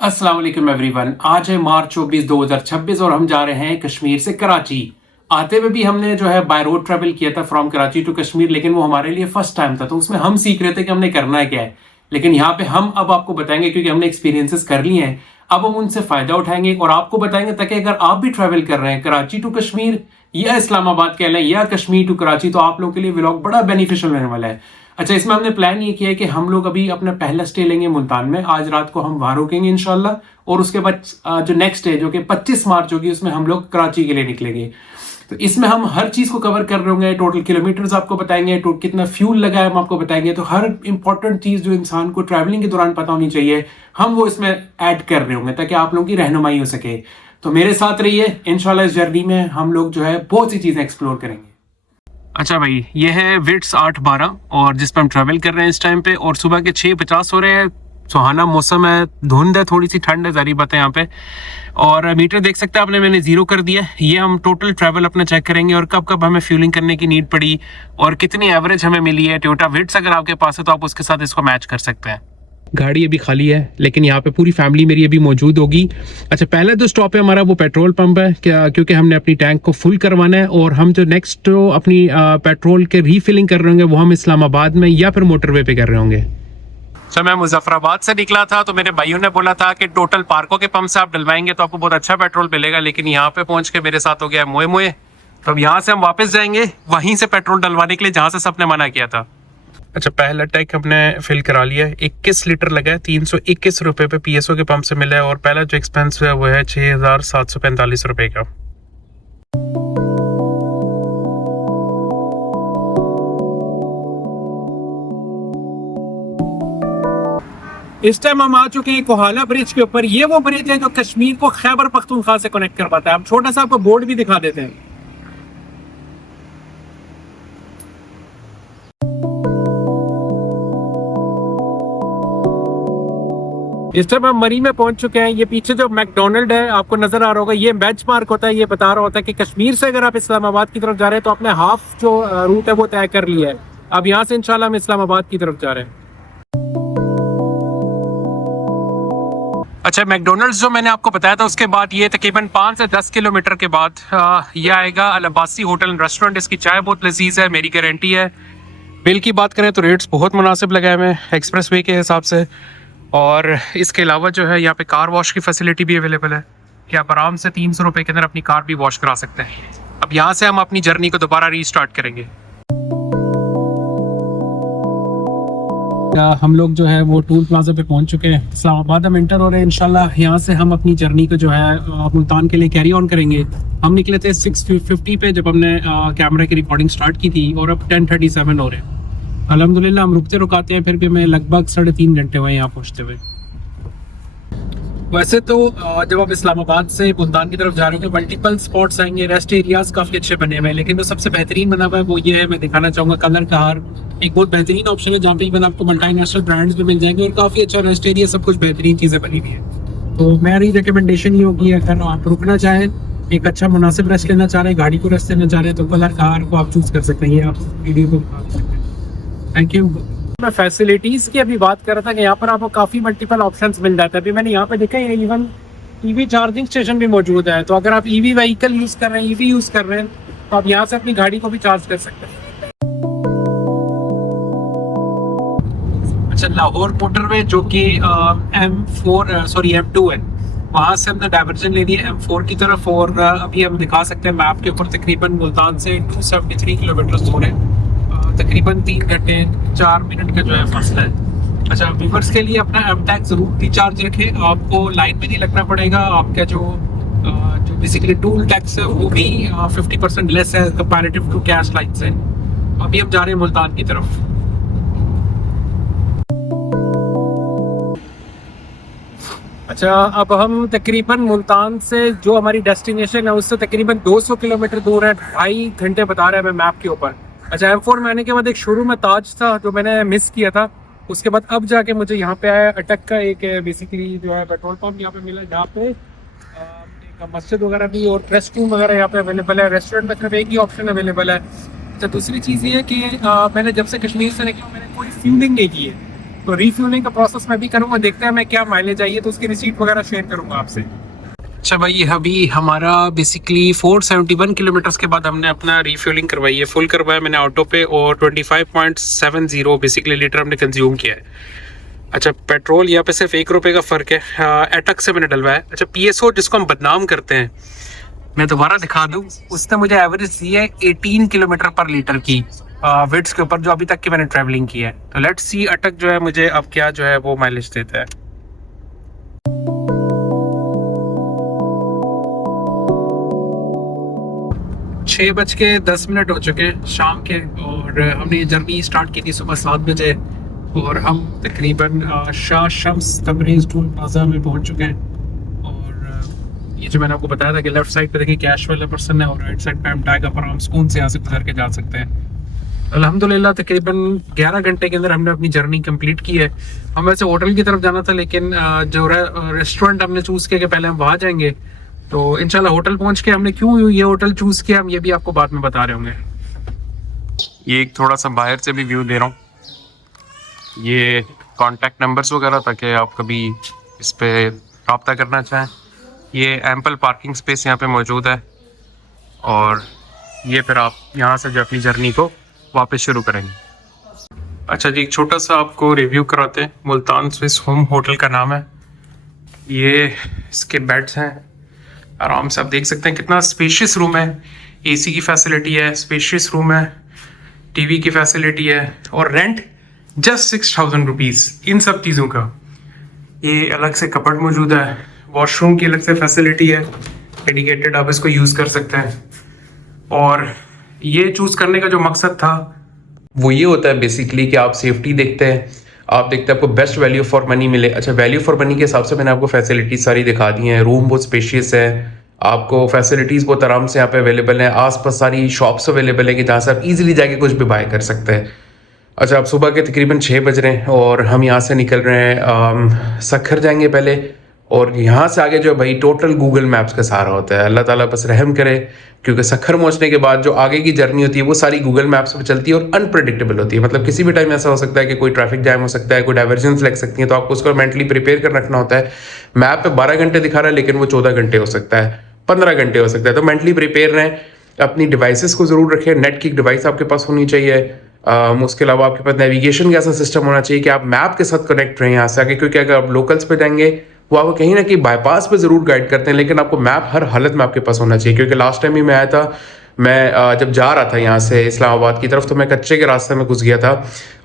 अस्सलाम वालेकुम एवरीवन। आज है मार्च 24 2026 और हम जा रहे हैं कश्मीर से कराची। आते हुए भी हमने जो है बाय रोड ट्रैवल किया था फ्रॉम कराची टू कश्मीर, लेकिन वो हमारे लिए फर्स्ट टाइम था, तो उसमें हम सीख रहे थे कि हमने करना है क्या है। लेकिन यहाँ पे हम अब आपको बताएंगे क्योंकि हमने एक्सपीरियंसेस कर लिए हैं। अब हम उनसे फायदा उठाएंगे और आपको बताएंगे ताकि अगर आप भी ट्रैवल कर रहे हैं कराची टू कश्मीर या इस्लामाबाद कह लें या कश्मीर टू कराची, तो आप लोगों के लिए व्लॉग बड़ा बेनिफिशियल रहने वाला है। अच्छा, इसमें हमने प्लान ये किया है कि हम लोग अभी अपना पहला स्टे लेंगे मुल्तान में। आज रात को हम वहां रुकेंगे इंशाल्लाह और उसके बाद जो नेक्स्ट डे जो कि 25 मार्च होगी उसमें हम लोग कराची के लिए निकलेंगे। तो इसमें हम हर चीज को कवर कर रहे होंगे। टोटल किलोमीटर्स आपको बताएंगे, कितना फ्यूल लगा है हम आपको बताएंगे। तो हर इंपॉर्टेंट चीज जो इंसान को ट्रैवलिंग के दौरान पता होनी चाहिए हम वो इसमें ऐड कर रहे होंगे ताकि आप लोगों की रहनुमाई हो सके। तो मेरे साथ रहिए, इंशाल्लाह इस जर्नी में हम लोग जो है बहुत सी चीजें एक्सप्लोर करेंगे। अच्छा भाई, ये है विट्स 812 और जिस पर हम ट्रैवल कर रहे हैं इस टाइम पे, और सुबह के 6:50 हो रहे हैं। सुहाना मौसम है, धुंध है, थोड़ी सी ठंड है, जारी बात है यहाँ पे। और मीटर देख सकते हैं आपने, मैंने 0 कर दिया। ये हम टोटल ट्रैवल अपना चेक करेंगे और कब कब हमें फ्यूलिंग करने की नीड पड़ी और कितनी एवरेज हमें मिली है। टोयोटा विट्स अगर आपके पास है तो आप उसके साथ इसको मैच कर सकते हैं। गाड़ी अभी खाली है लेकिन यहाँ पे पूरी फैमिली मेरी अभी मौजूद होगी। अच्छा, पहला जो स्टॉप है हमारा वो पेट्रोल पंप है क्या, क्योंकि हमने अपनी टैंक को फुल करवाना है। और हम जो नेक्स्ट अपनी पेट्रोल के रीफिलिंग कर रहे होंगे वो हम इस्लामाबाद में या फिर मोटरवे पे कर रहे होंगे। अच्छा, मैं मुजफ्फराबाद से निकला था तो मेरे भाइयों ने बोला था कि टोटल पार्को के पंप से आप डलवाएंगे तो आपको बहुत अच्छा पेट्रोल मिलेगा, लेकिन यहाँ पे पहुंच के मेरे साथ हो गया मोए मोए। तो अब यहाँ से हम वापस जाएंगे वहीं से पेट्रोल डलवाने के लिए जहाँ से सबने मना किया था। अच्छा, पहला टैंक हमने फिल करा लिया है। 21 लीटर लगा है, 321 रुपए पे पीएसओ के पंप से मिला है। और पहला जो एक्सपेंस है वो है 6745 रुपए का। इस टाइम हम आ चुके हैं कोहाला ब्रिज के ऊपर। ये वो ब्रिज है जो कश्मीर को खैबर पख्तूनख्वा से कनेक्ट कर पाता है। हम छोटा सा आपको बोर्ड भी दिखा देते हैं। इस टाइम हम मरी में पहुंच चुके हैं। ये पीछे जो मैकडोनल्ड है आपको नजर आ रहा होगा, ये बेंचमार्क होता है। ये बता रहा होता है कि कश्मीर से अगर आप इस्लामाबाद की तरफ जा रहे हैं तो आपने हाफ जो रूट है वो तय कर लिया है। अब यहाँ से इंशाल्लाह हम इस्लामाबाद की तरफ जा रहे हैं। अच्छा, मैकडोनल्ड्स जो मैंने आपको बताया था उसके बाद ये तकरीबन 5 से 10 किलोमीटर के बाद ये आएगा अल अब्बासी होटल एंड रेस्टोरेंट। इसकी चाय बहुत लजीज है, मेरी गारंटी है। बिल की बात करें तो रेट्स बहुत मुनासिब लगाए हुए हैं एक्सप्रेस वे के हिसाब से। और इसके अलावा जो है यहाँ पे कार वॉश की फैसिलिटी भी अवेलेबल है कि आप आराम से 300 रुपये के अंदर अपनी कार भी वॉश करा सकते हैं। अब यहाँ से हम अपनी जर्नी को दोबारा रीस्टार्ट करेंगे। हम लोग जो है वो टूल प्लाजा पे पहुंच चुके हैं। इस्लामाबाद हम एंटर हो रहे हैं। इंशाल्लाह यहाँ से हम अपनी जर्नी को जो है मुल्तान के लिए कैरी ऑन करेंगे। हम निकले थे 6:50 पे जब हमने कैमरा की रिकॉर्डिंग स्टार्ट की थी और अब 10:37 हो रहे हैं। अल्हम्दुलिल्लाह हम रुकते रुकाते हैं फिर भी हमें लगभग 3.5 घंटे हुए यहाँ पहुँचते हुए। वैसे तो जब आप इस्लामाबाद से मुल्तान की तरफ जा रहे हो मल्टीपल स्पॉट्स आएंगे, रेस्ट एरियाज काफ़ी अच्छे बने हुए हैं, लेकिन जो सबसे बेहतरीन बना हुआ है वो ये है, मैं दिखाना चाहूँगा कलर कार। एक बहुत बेहतरीन ऑप्शन है जहाँ पे इवन आपको मल्टीनेशनल ब्रांड्स भी मिल जाएंगे और काफ़ी अच्छा रेस्ट एरिया, सब कुछ बेहतरीन चीज़ें बनी हुई है। तो मेरी रिकमेंडेशन ये होगी, अगर आप रुकना चाहें, एक अच्छा मुनासिब रेस्ट लेना चाह रहे हैं, गाड़ी को रेस्ट लेना चाह रहे हैं, तो कलर कार को आप चूज़ कर सकते हैं। ये आप वीडियो को दिखा सकते हैं। Thank you. मैं फैसिलिटीज़ की अभी बात कर रहा था कि यहाँ पर आपको काफ़ी मल्टीपल ऑप्शंस मिल जाते हैं। अभी मैंने यहाँ पे देखा है इवन ईवी चार्जिंग स्टेशन भी मौजूद है। तो अगर आप ईवी व्हीकल यूज़ कर रहे हैं, ईवी यूज़ कर रहे हैं, तो आप यहाँ से अपनी गाड़ी को भी चार्ज कर सकते हैं। अच्छा, लाहौर मोटरवे जो कि M2 है, वहाँ से हमने डाइवर्जन ले लिया M4 की तरफ। और अभी हम दिखा सकते हैं मैप के ऊपर तकरीबन मुल्तान से 273 किलोमीटर दूर है। तकरीबन 3 घंटे 4 मिनट का जो है फासला है। अच्छा, व्यूवर्स के लिए अपना एम टैग जरूर रिचार्ज रखें, आपको लाइन में नहीं लगना पड़ेगा। आपका जो बेसिकली टूल टैक्स है वो भी 50% लेस है कंपैरेटिव टू कैश लाइन से। अभी हम जा रहे हैं मुल्तान की तरफ। अच्छा, अब हम तकरीबन मुल्तान से जो हमारी डेस्टिनेशन है उससे तकरीबन 200 किलोमीटर दूर है। 2.5 घंटे बता रहे हैं हमें मैप के ऊपर। अच्छा, M4 में आने के बाद एक शुरू में ताज था जो मैंने मिस किया था। उसके बाद अब जाके मुझे यहाँ पे आया अटक का एक बेसिकली जो है पेट्रोल पंप यहाँ पे मिला, जहाँ पे एक मस्जिद वगैरह भी और रेस्ट रूम वगैरह यहाँ पे अवेलेबल है। रेस्टोरेंट में सिर्फ एक ही ऑप्शन अवेलेबल है। अच्छा, दूसरी चीज़ ये है कि मैंने जब से कश्मीर से निकला मैंने कोई फ्यूलिंग नहीं की है। तो रीफ्यूलिंग का प्रोसेस मैं भी करूँगा, देखते हैं मैं क्या माइलेज आई है, तो उसकी रिसीट वगैरह शेयर करूँगा आपसे। अच्छा भाई, अभी हमारा बेसिकली 471 किलोमीटर्स के बाद हमने अपना रीफ्यूलिंग करवाई है, फुल करवाया मैंने ऑटो पे, और 25.70 बेसिकली लीटर हमने कंज्यूम किया है। अच्छा, पेट्रोल यहाँ पे सिर्फ ₹1 का फ़र्क है, एटक से मैंने डलवाया है। अच्छा, PSO जिसको हम बदनाम करते हैं, मैं दोबारा दिखा दूँ, उसने मुझे एवरेज दी है 18 किलोमीटर पर लीटर की विड्स के ऊपर, जो अभी तक की मैंने ट्रैवलिंग की है। तो लेट्स सी अटक जो है मुझे अब क्या जो है वो माइलेज देता है। 6:10 हो चुके हैं शाम के, और हमने ये जर्नी स्टार्ट की थी सुबह 7 बजे, और हम तकरीबन शाह शम्स तबरेज़ टोल प्लाजा में पहुंच चुके हैं। और ये जो मैंने आपको बताया था कि लेफ्ट साइड पे देखिए कैश वाला पर्सन है, और राइट साइड पे हम टाइगर पर हम सुकून से यहाँ से गुजर के जा सकते हैं। अल्हम्दुलिल्लाह तकरीबन 11 घंटे के अंदर हमने अपनी जर्नी कंप्लीट की है। हम वैसे होटल की तरफ जाना था, लेकिन जो रेस्टोरेंट हमने चूज़ किया कि पहले हम वहाँ जाएंगे, तो इंशाल्लाह होटल पहुँच के हमने क्यों ये होटल चूज़ किया हम ये भी आपको बाद में बता रहे होंगे। ये एक थोड़ा सा बाहर से भी व्यू दे रहा हूँ, ये कॉन्टैक्ट नंबर्स वगैरह ताकि आप कभी इस पर रब्ता करना चाहें। ये एम्पल पार्किंग स्पेस यहाँ पे मौजूद है, और ये फिर आप यहाँ से जो अपनी जर्नी को वापस शुरू करेंगे। अच्छा जी, एक छोटा सा आपको रिव्यू कराते हैं। मुल्तान स्विस होम होटल का नाम है। ये इसके बेड्स हैं, आराम से आप देख सकते हैं कितना स्पेशियस रूम है। AC की फैसिलिटी है, स्पेशियस रूम है, TV की फैसिलिटी है, और रेंट जस्ट 6,000 रुपीज़ इन सब चीज़ों का। ये अलग से कपड़ मौजूद है, वॉशरूम की अलग से फैसिलिटी है, डेडिकेटेड, आप इसको यूज़ कर सकते हैं। और ये चूज़ करने का जो मकसद था वो ये होता है बेसिकली कि आप सेफ्टी देखते हैं, आप देखते हैं आपको बेस्ट वैल्यू फॉर मनी मिले। अच्छा, वैल्यू फॉर मनी के हिसाब से मैंने आपको फैसिलिटीज़ सारी दिखा दी हैं। रूम बहुत स्पेशियस है, आपको फैसिलिटीज़ बहुत आराम से यहाँ पे अवेलेबल हैं। आसपास सारी शॉप्स अवेलेबल है कि जहाँ से आप इजीली जाके कुछ भी बाय कर सकते हैं। अच्छा, आप सुबह के तकरीबन 6 बज रहे हैं और हम यहाँ से निकल रहे हैं, सखर जाएंगे पहले, और यहाँ से आगे जो भाई टोटल गूगल मैप्स का सहारा होता है। अल्लाह ताला बस रहम करे, क्योंकि सखर पहुँचने के बाद जो आगे की जर्नी होती है वो सारी गूगल मैप्स पर चलती है और अनप्रडिक्टेबल होती है। मतलब किसी भी टाइम ऐसा हो सकता है कि कोई ट्रैफिक जैम हो सकता है, कोई डाइवर्जन्स लग सकती हैं, तो आपको उसको मेंटली प्रिपेयर कर रखना होता है। मैप पे 12 घंटे दिखा रहा है, लेकिन वो 14 घंटे हो सकता है, 15 घंटे हो सकता है। तो मेंटली प्रिपेयर रहें, अपनी डिवाइसेस को ज़रूर रखें। नेट की डिवाइस आपके पास होनी चाहिए। उसके अलावा आपके पास नेविगेशन का ऐसा सिस्टम होना चाहिए कि आप मैप के साथ कनेक्ट रहें यहाँ से आगे, क्योंकि अगर आप लोकल्स पे जाएंगे वो आपको कहीं ना कहीं बाईपास पे ज़रूर गाइड करते हैं, लेकिन आपको मैप हर हालत में आपके पास होना चाहिए। क्योंकि लास्ट टाइम ही मैं आया था, मैं जब जा रहा था यहाँ से इस्लामाबाद की तरफ, तो मैं कच्चे के रास्ते में घुस गया था।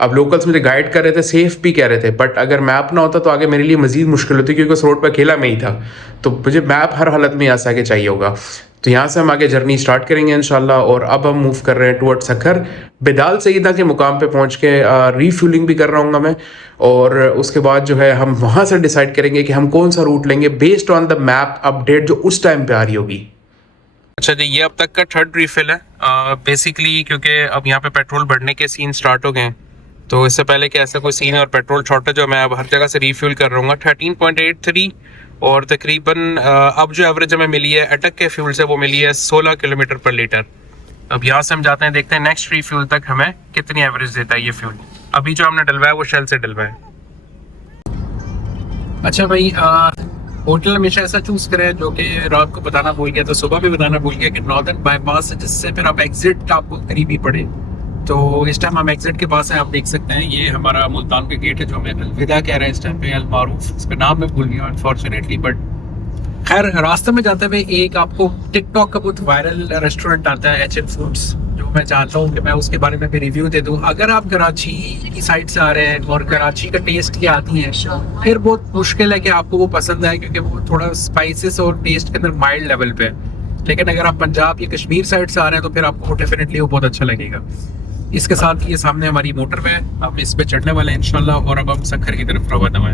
अब लोकल्स मुझे गाइड कर रहे थे, सेफ भी कह रहे थे, बट अगर मैप ना होता तो आगे मेरे लिए मजीद मुश्किल होती, क्योंकि उस रोड पर अकेला मैं ही था। तो मुझे मैप हर हालत में यहाँ से आगे चाहिए होगा। तो यहाँ से हम आगे जर्नी स्टार्ट करेंगे इंशाल्लाह। और अब हम मूव कर रहे हैं टुवर्ड सखर। बिदाल सईदा के मुकाम पे पहुँच के रीफ्यूलिंग भी कर रहा हूँ मैं, और उसके बाद जो है हम वहाँ से डिसाइड करेंगे कि हम कौन सा रूट लेंगे based on the map update जो उस टाइम पे आ रही होगी। अच्छा जी, ये अब तक का थर्ड रिफिल है बेसिकली, क्योंकि अब यहाँ पे पेट्रोल बढ़ने के सीन स्टार्ट हो गए हैं। तो इससे पहले कि ऐसा कोई सीन और पेट्रोल शॉर्टेज हो, मैं अब हर जगह से रिफ्यूल कर रहा हूँ। 13.83 और तकरीबन अब जो एवरेज हमें मिली है अटक के फ्यूल से वो मिली है 16 किलोमीटर पर लीटर। अब यहाँ से हम जाते हैं, देखते हैं नेक्स्ट रिफ्यूल तक हमें कितनी एवरेज देता है ये फ्यूल। अभी जो हमने डलवाया वो शेल से डलवाया। अच्छा भाई, होटल हमेशा ऐसा चूज करें जो कि रात को बताना भूल गया तो सुबह भी बताना भूल गया कि नॉर्दर्न बाईपास है, जिससे फिर आप एग्जिट आपको करीब ही पड़े। तो इस टाइम हम एग्जिट के पास हैं, आप देख सकते हैं ये हमारा मुल्तान का गेट है जो हमें अलविदा कह रहे हैं इस टाइम पे, अल मारूफ, इसका नाम मैं भूल गया अनफॉर्चुनेटली। बट खैर, रास्ते में जाते हुए एक आपको टिकटॉक का बहुत वायरल रेस्टोरेंट आता है HN फूड्स, जो मैं चाहता हूँ कि मैं उसके बारे में भी रिव्यू दे दूँ। अगर आप कराची की साइड से आ रहे हैं और कराची का टेस्ट की आती हैं, फिर बहुत मुश्किल है कि आपको वो पसंद आए, क्योंकि वो थोड़ा स्पाइसेस और टेस्ट के अंदर माइल्ड लेवल पे है। लेकिन अगर आप पंजाब या कश्मीर साइड से आ रहे हैं तो फिर आपको डेफिनेटली वो बहुत अच्छा लगेगा। इसके साथ ये सामने हमारी मोटरवे है, हम इस पे चढ़ने वाले हैं इंशाल्लाह, और अब हम सखर की तरफ रवाना हुए।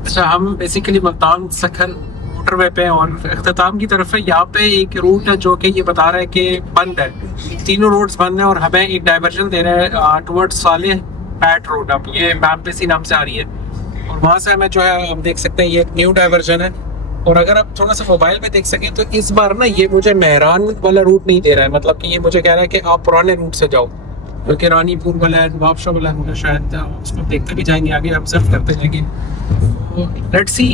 अच्छा, हम बेसिकली मुल्तान सखर मोटरवे पे और अख्ताम की तरफ है। यहाँ पे एक रूट है जो कि ये बता रहा है कि बंद है, तीनों रोड्स बंद है, और हमें एक डाइवर्जन दे रहा है टुवर्ड्स सालेह पैट रोड। अब ये मैप पे सी नाम से आ रही है, और वहाँ से हमें जो है हम देख सकते हैं ये एक न्यू डाइवर्जन है, और अगर आप थोड़ा सा मोबाइल में देख सकें तो इस बार ना ये मुझे मेहरान वाला रूट नहीं दे रहा है, मतलब कि ये मुझे कह रहा है कि आप पुराने रूट से जाओ, क्योंकि रानीपुर वाला है, नवाबशाह वाला रूट है, शायद उसको देखते भी जाएंगे, आगे ऑब्जर्व करते जाएंगे। लेट्स सी,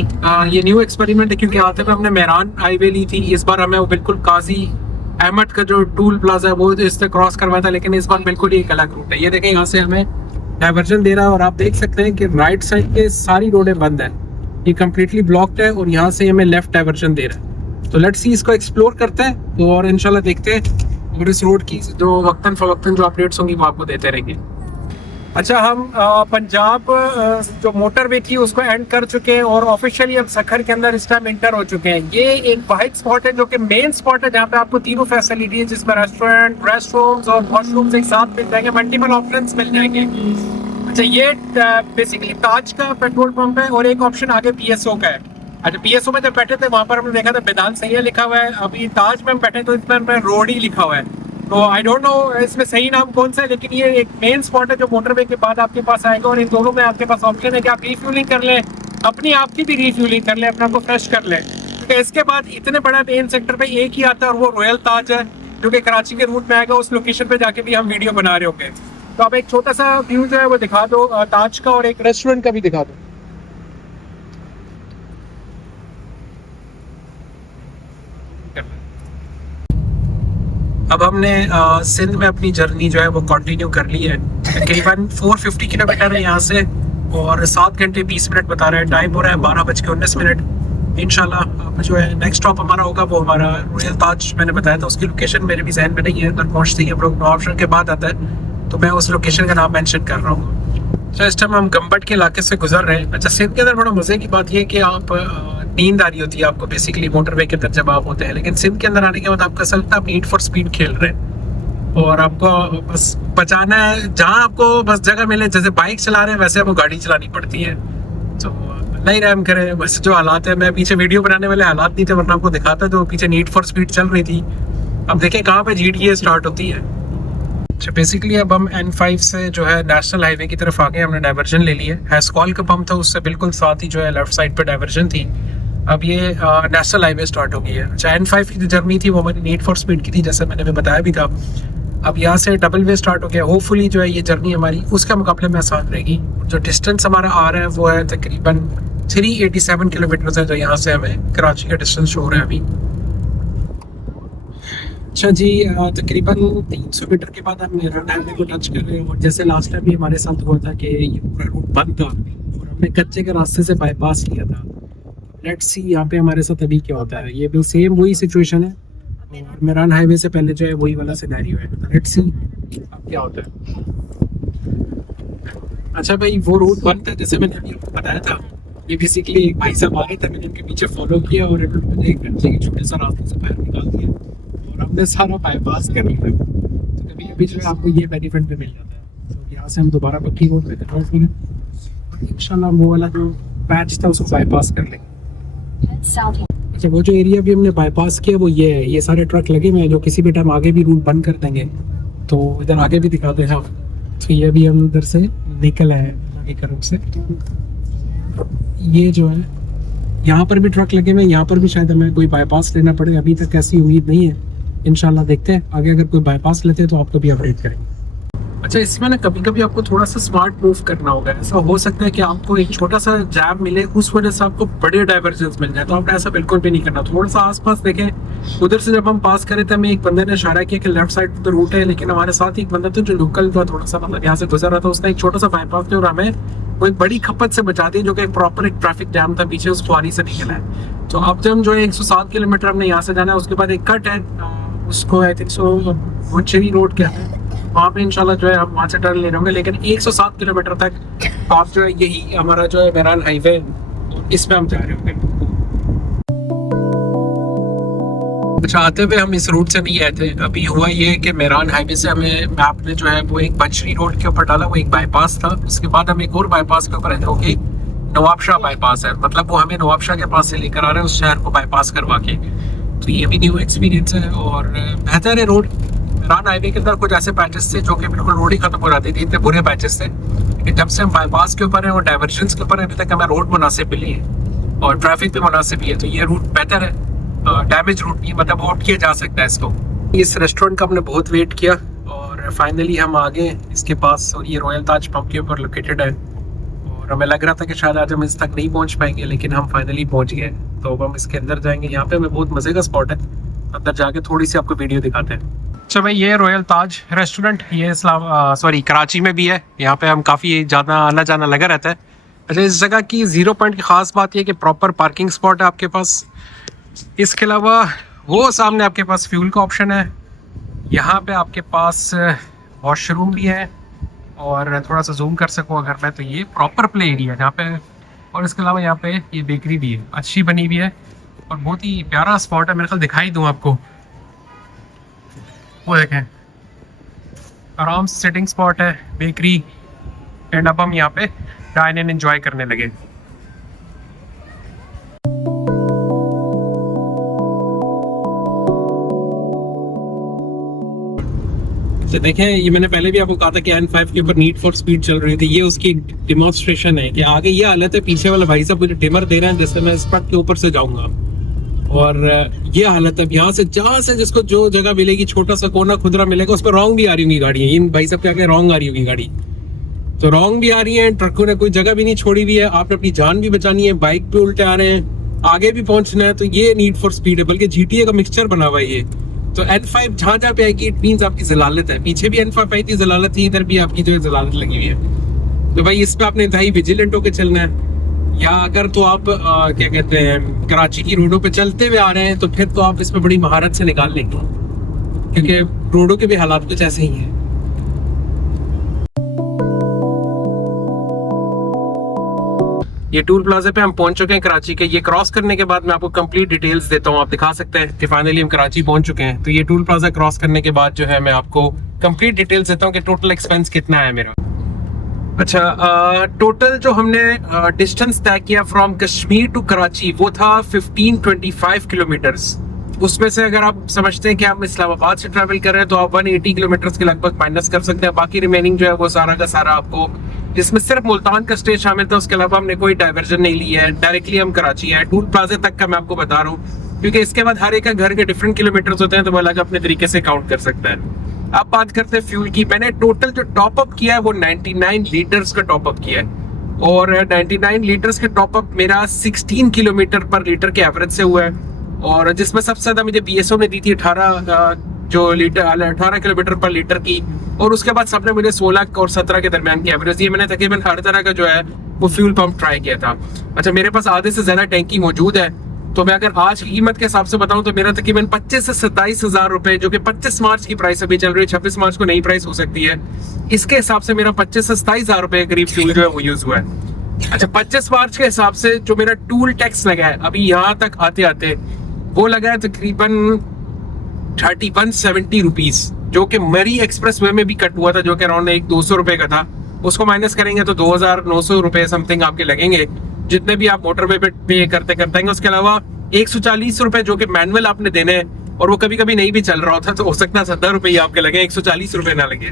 ये न्यू एक्सपेरिमेंट है, क्योंकि आते हुए हमने मेहरान हाईवे ली थी, इस बार हमें वो बिल्कुल काजी अहमद का जो टूल प्लाजा है वो इससे क्रॉस करवाया था, लेकिन इस बार बिल्कुल ही एक अलग रूट है। ये देखें यहाँ से हमें डाइवर्जन दे रहा है और आप देख सकते हैं कि राइट साइड के सारी रोडें बंद हैं, ये कम्प्लीटली ब्लॉक्ड है और यहाँ से हमें लेफ्ट डाइवर्जन दे रहा है। तो लेट्स सी, इसको एक्सप्लोर करते हैं और इंशाल्लाह देखते हैं और इस रोड की जो वक्तन फवक्तन जो अपडेट्स होंगी वो आपको देते रहेंगे। अच्छा, हम पंजाब जो मोटरवे थी उसको एंड कर चुके हैं और ऑफिशियली अब सखर के अंदर इस टाइम एंटर हो चुके हैं। ये एक वाइड स्पॉट है जो कि मेन स्पॉट है जहाँ पे आपको तीनों फैसिलिटी है, जिसमें रेस्टोरेंट, रेस्टरूम्स और वॉशरूम्स एक साथ मिल जाएंगे, मल्टीपल ऑप्शंस मिल जाएंगे। अच्छा, ये बेसिकली ताज का पेट्रोल पंप है और एक ऑप्शन आगे पीएसओ का है। अच्छा, पीएसओ में जब बैठे थे वहाँ पर हमने देखा था बेदान सही लिखा हुआ है, अभी ताज में हम बैठे तो इसमें रोड ही लिखा हुआ है। तो आई डोंट नो इसमें सही नाम कौन सा है, लेकिन ये एक मेन स्पॉट है जो मोटरवे के बाद आपके पास आएगा और इन दोनों में आपके पास ऑप्शन है कि आप रिफ्यूलिंग कर लें, अपनी आपकी भी रिफ्यूलिंग कर लें, अपने आप को फ्रेश कर लें। क्योंकि इसके बाद इतने बड़ा मेन सेक्टर पे एक ही आता है और वो रॉयल ताज है जो कि कराची के रूट में आएगा। उस लोकेशन पे जाके भी हम वीडियो बना रहे होंगे। तो आप एक छोटा सा व्यू जो है वो दिखा दो ताज का, और एक रेस्टोरेंट का भी दिखा दो। अब हमने सिंध में अपनी जर्नी जो है वो कंटिन्यू कर ली है। तकरीबन 450 किलोमीटर है यहाँ से और 7 घंटे 20 मिनट बता रहा है टाइम, हो रहा है 12:19। इंशाल्लाह अब जो है नेक्स्ट स्टॉप हमारा होगा वो हमारा रॉयल ताज। मैंने बताया था उसकी लोकेशन मेरे भी जहन में नहीं है, उधर पहुँचते ही हम लोग नवाबशाह के बाद आता है, तो मैं उस लोकेशन का नाम मेंशन कर रहा हूँ। तो इस टाइम हम गम्बट के इलाके से गुजर रहे हैं। अच्छा, सिंध के अंदर बड़ा मज़े की बात यह है कि आप नींद आ रही होती है आपको बेसिकली मोटरवे के अंदर जब आप होते हैं, लेकिन सिंध के अंदर आने के बाद आपका असल आप नीड फॉर स्पीड खेल रहे हैं और आपको बस बचाना है, जहाँ आपको बस जगह मिले, जैसे बाइक चला रहे हैं वैसे आपको गाड़ी चलानी पड़ती है। तो नहीं रहम करे, बस जो हालात है, मैं पीछे वीडियो बनाने वाले हालात नहीं थे वरना आपको दिखाता, तो पीछे नीड फॉर स्पीड चल रही थी। अब देखें कहाँ पे GTA स्टार्ट होती है। अच्छा, बेसिकली अब हम N5 से जो है नेशनल हाईवे की तरफ आ गए, हमने डाइवर्जन ले लिया है। हैस्कॉल का पंप था उससे बिल्कुल साथ ही जो है लेफ्ट साइड पे डाइवर्जन थी। अब ये नेशनल हाईवे स्टार्ट हो गई है। अच्छा, N5 की जो जर्नी थी वो हमारी नीड फॉर स्पीड की थी, जैसे मैंने भी बताया भी था। अब यहाँ से डबल वे स्टार्ट हो गया। होपफुली जो है ये जर्नी हमारी उसके मुकाबले में आसान रहेगी। जो डिस्टेंस हमारा आ रहा है वो है तकरीबन 387 किलोमीटर है, जो यहाँ से हमें कराची का डिस्टेंस शो हो रहा है अभी। अच्छा जी, तकरीबन 300 मीटर के बाद हम मेहरान हाईवे को टच कर रहे हैं और जैसे लास्ट टाइम भी हमारे साथ हुआ था कि ये पूरा रूट बंद था और हमने कच्चे के रास्ते से बाईपास लिया था। लेट्स सी यहाँ पे हमारे साथ अभी क्या होता है। ये भी सेम वही सिचुएशन है और मेहरान हाईवे से पहले जो है वही वाला सिनेरियो है। लेट्स सी अब क्या होता है। अच्छा भाई, वो रूट बंद था जैसे मैंने अभी आपको बताया था। ये बेसिकली एक भाई साहब आ रहे थे, मैंने उनके पीछे फॉलो किया और इन्होंने एक घंटे के छोटे सा रास्ते से पैर निकाल दिया और हमने सारा बाईपास कर लिया। तो कभी कभी जो है आपको ये बेनिफिट भी मिल जाता है। तो यहाँ से हम दोबारा पक्की रोड पे कन्वर्ट करें, इंशाल्लाह वो वाला जो पैच था उसको बाईपास कर लेंगे। अच्छा, वो जो एरिया भी हमने बाईपास किया वो ये है, ये सारे ट्रक लगे हुए हैं जो किसी भी टाइम आगे भी रूट बंद कर देंगे। तो इधर आगे भी दिखाते हैं। तो ये भी हम उधर से निकल आए आगे की तरफ से। ये जो है यहाँ पर भी ट्रक लगे हुए हैं, यहाँ पर भी शायद हमें कोई बाईपास लेना पड़े। अभी तक ऐसी उम्मीद नहीं है, इंशाल्लाह देखते हैं आगे अगर कोई बाईपास लेते हैं तो आपको भी अपडेट करेंगे। अच्छा, इसमें ना कभी कभी आपको थोड़ा सा स्मार्ट मूव करना होगा। ऐसा हो सकता है कि आपको एक छोटा सा जैम मिले, उस वजह से आपको बड़े डाइवर्जन्स मिल जाए, तो आपने ऐसा बिल्कुल भी नहीं करना। थोड़ा सा आसपास देखें। उधर से जब हम पास करे थे हमें एक बंदे ने इशारा किया कि लेफ्ट साइड पर रूट है, लेकिन हमारे साथ एक बंदा था जो लोकल था, थोड़ा सा मतलब यहाँ से गुजर रहा था, उसने एक छोटा सा बाईपास किया और हमें वो एक बड़ी खपत से बचा दी, जो कि प्रॉपर एक ट्रैफिक जैम था पीछे, उस खुआरी से निकला है। तो अब जब जो है 107 किलोमीटर हमने यहाँ से जाना है, उसके बाद एक कट है, उसको आई थिंक सो वंचरी रोड कहते हैं, वहाँ पे इंशाल्लाह जो है हम वहाँ से टर्न ले रहे होंगे। लेकिन 107 किलोमीटर तक आप जो है यही हमारा जो है मेहरान हाईवे, इसमें हम जा रहे होंगे। अच्छा, आते हुए हम इस रूट से नहीं आए थे। अभी हुआ ये कि मेहरान हाईवे से हमें मैप ने जो है वो एक बंचरी रोड के ऊपर डाला, वो एक बाईपास था। उसके बाद हम एक और बाईपास के ऊपर जो कि नवाबशाह बाईपास है, मतलब वो हमें नवाबशाह के पास से लेकर आ रहे हैं उस शहर को बाईपास करवा के। तो ये भी न्यू एक्सपीरियंस है और बेहतर है रोड। मेहरान हाईवे के अंदर कुछ ऐसे पैचेस थे जो कि बिल्कुल रोड ही खत्म हो जाती थी, इतने बुरे पैचेस थे। लेकिन जब से हम बाईपास के ऊपर हैं और डाइवर्जन के ऊपर अभी तक हमें रोड मुनासिब मिली है और ट्रैफिक भी मुनासिब ही है, तो ये रूट बेहतर है, डैमेज रूट नहीं, मतलब वॉट किया जा सकता है इसको। इस रेस्टोरेंट का हमने बहुत वेट किया और फाइनली हम आ गए इसके पास, और ये रॉयल ताज पब के ऊपर लोकेटेड है। और हमें लग रहा था कि शायद आज हम इस तक नहीं पहुंच पाएंगे, लेकिन हम फाइनली पहुंच गए। तो अब हम इसके अंदर जाएंगे। यहाँ पे हमें बहुत मज़े का स्पॉट है, अंदर जाके थोड़ी सी आपको वीडियो दिखाते हैं। अच्छा भाई, ये रॉयल ताज रेस्टोरेंट ये कराची में भी है। यहाँ पे हम काफ़ी ज़्यादा आना जाना लगा रहता है। अच्छा, इस जगह की ज़ीरो पॉइंट की ख़ास बात यह कि प्रॉपर पार्किंग स्पॉट है आपके पास। इसके अलावा वो सामने आपके पास फ्यूल का ऑप्शन है। यहाँ पे आपके पास वॉशरूम भी है, और थोड़ा सा जूम कर सको अगर मैं, तो ये प्रॉपर प्ले एरिया है यहाँ पे। और इसके अलावा यहाँ पे ये बेकरी भी है, अच्छी बनी हुई है और बहुत ही प्यारा स्पॉट है। मेरे ख्याल दिखाई दूँ आपको, वो देखें, आराम से सिटिंग स्पॉट है, बेकरी। एंड अब हम यहाँ पे डाइन इन एंजॉय करने लगे। तो देखें, ये मैंने पहले भी आपको कहा था कि N5 के ऊपर नीड फॉर स्पीड चल रही थी। ये उसकी डिमॉन्स्ट्रेशन है कि आगे ये हालत है, पीछे वाला भाई साहब मुझे टिमर दे रहे हैं जैसे मैं इस ट्रक के ऊपर से जाऊंगा। और ये हालत है, यहाँ से जहाँ से जिसको जो जगह मिलेगी, छोटा सा कोना खुदरा मिलेगा, उस पर रॉन्ग भी आ रही होंगी गाड़ियाँ। इन भाई साहब के आगे रॉन्ग आ रही होगी गाड़ी, तो रॉन्ग भी आ रही है। ट्रकों ने कोई जगह भी नहीं छोड़ी हुई है, आपने अपनी जान भी बचानी है, बाइक पे उल्टे आ रहे हैं, आगे भी पहुंचना है। तो ये नीड फॉर स्पीड है, बल्कि GTA का मिक्सचर बना हुआ है ये। तो N5 जहाँ जहाँ पे आएगी, इट मीन्स आपकी जलालत है। पीछे भी N5 आई थी, जलालत थी, इधर भी आपकी जो है जलालत लगी हुई है। तो भाई इस पे आपने इंतहाई विजिलेंट होकर चलना है। या अगर तो आप क्या कहते हैं, कराची की रोडों पे चलते हुए आ रहे हैं, तो फिर तो आप इसमें बड़ी महारत से निकाल लेंगे, क्योंकि रोडों के भी हालात कुछ ऐसे ही हैं। ये टूल प्लाजा पे हम पहुंच चुके हैं कराची के। ये क्रॉस करने के बाद मैं आपको कंप्लीट डिटेल्स देता हूँ, आप दिखा सकते हैं कि फाइनली हम कराची पहुंच चुके हैं। तो ये टूल प्लाजा क्रॉस करने के बाद जो है मैं आपको कंप्लीट डिटेल्स देता हूँ कि टोटल एक्सपेंस कितना है मेरा। अच्छा, टोटल जो हमने डिस्टेंस तय किया फ्रॉम कश्मीर टू कराची, वो था 1525 किलोमीटर्स। उसमें से अगर आप समझते हैं कि आप इस्लामाबाद से ट्रैवल कर रहे हैं, तो आप 180 किलोमीटर के लगभग माइनस कर सकते हैं। बाकी रिमेनिंग जो है वो सारा का सारा आपको, जिसमें सिर्फ मुल्तान का स्टे शामिल था, उसके अलावा हमने कोई डाइवर्जन नहीं लिया है, डायरेक्टली हम कराची आए। टूल प्लाजा तक का मैं आपको बता रहा हूँ, क्योंकि इसके बाद हर एक का घर के डिफरेंट किलोमीटर्स होते हैं, तो वो अलग अपने तरीके से काउंट कर सकता है। अब बात करते हैं फ्यूल की। मैंने टोटल जो टॉपअप किया है वो 99 लीटर्स का टॉपअप किया है, और 99 लीटर्स के टॉपअप मेरा 16 किलोमीटर पर लीटर के एवरेज से हुआ है। और जिसमें सबसे ज्यादा मुझे BSO ने दी थी 18 किलोमीटर पर लीटर की, और उसके बाद सबने मुझे 16 और 17 के दरमियान की एवरेज दी। मैंने तकरीबन हर तरह का जो है वो फ्यूल पंप ट्राई किया था। अच्छा, मेरे पास आधे से ज्यादा टैंकी मौजूद है, तो मैं अगर आज की कीमत के हिसाब से बताऊं तो मेरा तकरीबन 25 से 27 हज़ार रुपए, जो कि 25 मार्च की प्राइस अभी चल रही है, 26 मार्च को नई प्राइस हो सकती है, इसके हिसाब से मेरा 25 से 27 हज़ार रुपए करीब फ्यूल जो है वो यूज हुआ है। अच्छा, 25 मार्च के हिसाब से जो मेरा टूल टैक्स लगा है अभी यहाँ तक आते आते, वो लगा है तकरीबन 3170 रुपीज, जो कि मरी एक्सप्रेस वे में भी कट हुआ था, जो कि अराउंड 200 रुपए का था। उसको माइनस करेंगे तो 2900 रुपए समथिंग आपके लगेंगे, जितने भी आप मोटरवे पे पे करते हैं। उसके अलावा 140 रुपए जो कि मैनुअल आपने देने हैं, और वो कभी कभी नहीं भी चल रहा होता, तो हो सकता है 70 रुपए आपके लगे, 140 रुपए ना लगे।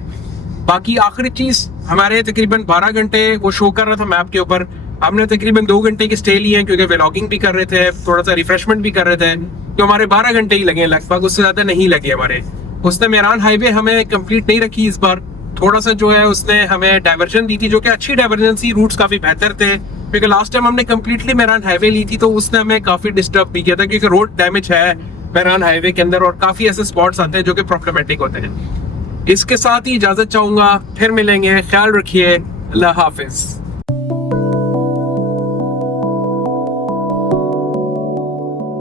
बाकी आखिरी चीज, हमारे तकरीबन 12 घंटे वो शो कर रहा था मैप के ऊपर। हमने तकरीबन 2 घंटे की स्टे ली है, क्योंकि व्लॉगिंग भी कर रहे थे, थोड़ा सा रिफ्रेशमेंट भी कर रहे थे, तो हमारे 12 घंटे ही लगे लगभग, उससे ज्यादा नहीं लगे हमारे। उसने मेरान हाईवे हमें कंप्लीट नहीं रखी इस बार, थोड़ा सा जो है उसने हमें डाइवर्जन दी थी, जो कि अच्छी डाइवर्जन थी, रूट्स काफी बेहतर थे, क्योंकि लास्ट टाइम हमने कंप्लीटली मेरान हाईवे ली थी, तो उसने हमें काफी डिस्टर्ब भी किया था, क्योंकि रोड डैमेज है मेरान हाईवे के अंदर, और काफी ऐसे स्पॉट्स आते हैं जो कि प्रॉब्लमेटिक होते हैं। इसके साथ ही इजाजत चाहूंगा, फिर मिलेंगे, ख्याल रखिए, अल्लाह हाफिज।